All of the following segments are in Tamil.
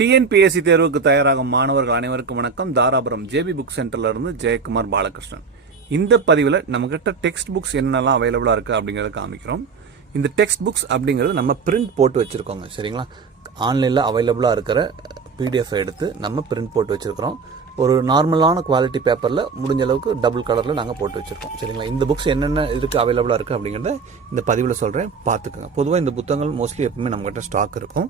டிஎன்பிஎஸ்சி தேர்வுக்கு தயாராகும் மாணவர்கள் அனைவருக்கும் வணக்கம். தாராபுரம் ஜேபி புக் சென்டர்ல இருந்து ஜெயக்குமார் பாலகிருஷ்ணன். இந்த பதிவில் நம்மகிட்ட டெக்ஸ்ட் புக்ஸ் என்னெல்லாம் அவைலபிளாக இருக்குது அப்படிங்கிறத காமிக்கிறோம். இந்த டெக்ஸ்ட் புக்ஸ் அப்படிங்கிறது நம்ம பிரிண்ட் போட்டு வச்சுருக்கோங்க. சரிங்களா, ஆன்லைனில் அவைலபிளாக இருக்கிற பிடிஎஃப் எடுத்து நம்ம பிரிண்ட் போட்டு வச்சுருக்கிறோம். ஒரு நார்மலான குவாலிட்டி பேப்பரில் முடிஞ்ச அளவுக்கு டபுள் கலரில் நாங்கள் போட்டு வச்சுருக்கோம். சரிங்களா, இந்த புக்ஸ் என்னென்ன இருக்குது அவைலபிளாக இருக்குது அப்படிங்கிறத இந்த பதிவில் சொல்கிறேன், பார்த்துக்கோங்க. பொதுவாக இந்த புத்தகங்கள் மோஸ்ட்லி எப்பவுமே நம்மகிட்ட ஸ்டாக் இருக்கும்.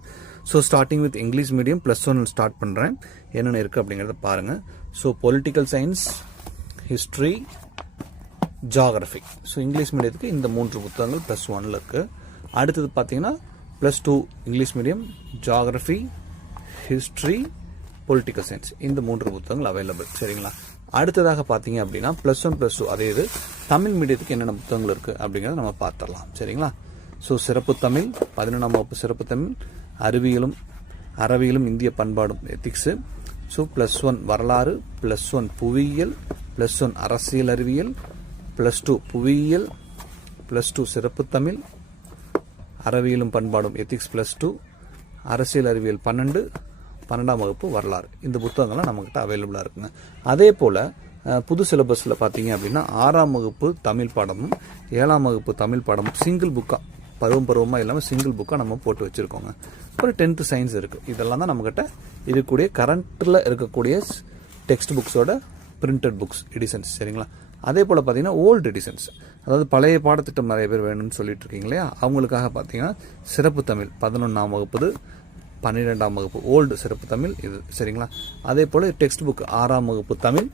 So starting with English medium +1 start பண்ணுறேன். என்னென்ன இருக்குது அப்படிங்கிறத பாருங்கள். So political science, history, geography. ஸோ இங்கிலீஷ் மீடியத்துக்கு இந்த 3 புத்தகங்கள் +1 இருக்குது. அடுத்தது பார்த்தீங்கன்னா +2 English medium, geography, history, political science, இந்த 3 புத்தகங்கள் அவைலபிள். சரிங்களா, அடுத்ததாக பார்த்தீங்க அப்படின்னா +1 +2 அதே இது தமிழ் மீடியத்துக்கு என்னென்ன புத்தகங்கள் இருக்குது அப்படிங்கிறத நம்ம பார்த்துடலாம். சரிங்களா, ஸோ சிறப்பு தமிழ் 11ஆம் வகுப்பு சிறப்பு தமிழ், அறிவியலும் இந்திய பண்பாடும் எத்திக்ஸு. ஸோ +1 வரலாறு, +1 புவியியல், +1 அரசியல் அறிவியல், +2 புவியியல், +2 சிறப்பு தமிழ், அறிவியலும் பண்பாடும் எத்திக்ஸ் +2, அரசியல் அறிவியல் 12ஆம் வகுப்பு வரலாறு. இந்த புத்தகங்கள்லாம் நம்மகிட்ட அவைலபிளாக இருக்குங்க. அதே போல் புது சிலபஸில் பார்த்தீங்க அப்படின்னா 6ஆம் வகுப்பு தமிழ் பாடமும் 7ஆம் வகுப்பு தமிழ் பாடமும் சிங்கிள் புக்காக பருவமாக இல்லாமல் சிங்கிள் புக்காக நம்ம போட்டு வச்சுருக்கோங்க. அப்புறம் 10th சயின்ஸ் இருக்குது. இதெல்லாம் தான் நம்மகிட்ட இருக்கக்கூடிய கரண்ட்டில் இருக்கக்கூடிய டெக்ஸ்ட் புக்ஸோட பிரிண்டட் புக்ஸ் எடிஷன்ஸ். சரிங்களா, அதே போல் பார்த்தீங்கன்னா ஓல்டு எடிஷன்ஸ், அதாவது பழைய பாடத்திட்டம் நிறைய பேர் வேணும்னு சொல்லிட்டு இருக்கீங்க இல்லையா, அவங்களுக்காக பார்த்தீங்கன்னா சிறப்பு தமிழ் 11ஆம் வகுப்பு 12ஆம் வகுப்பு ஓல்டு சிறப்பு தமிழ் இது. சரிங்களா, அதே போல் டெக்ஸ்ட் புக் 6ஆம் வகுப்பு தமிழ்,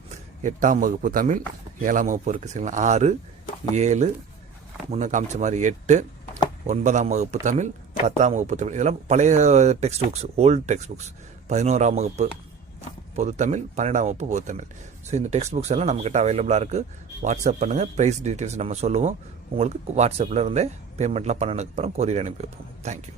8ஆம் வகுப்பு தமிழ், 7ஆம் வகுப்பு இருக்குது. சரிங்களா, 6, 7 முன்ன காமிச்ச மாதிரி 8, 9ஆம் வகுப்பு தமிழ், 10ஆம் வகுப்பு தமிழ், இதெல்லாம் பழைய text books, old text books. 11ஆம் வகுப்பு பொதுத்தமிழ், 12ஆம் வகுப்பு பொதுத்தமிழ். ஸோ இந்த டெக்ஸ்ட் புக்ஸ் எல்லாம் நம்மக்கிட்ட அவைலபிளாக இருக்குது. வாட்ஸ்அப் பண்ணுங்கள், ப்ரைஸ் டீட்டெயில்ஸ் நம்ம சொல்லுவோம். உங்களுக்கு வாட்ஸ்அப்பில் இருந்தே பேமெண்ட்லாம் பண்ணதுக்கப்புறம் கொரியர் அனுப்பி வைப்போம். தேங்க்யூ.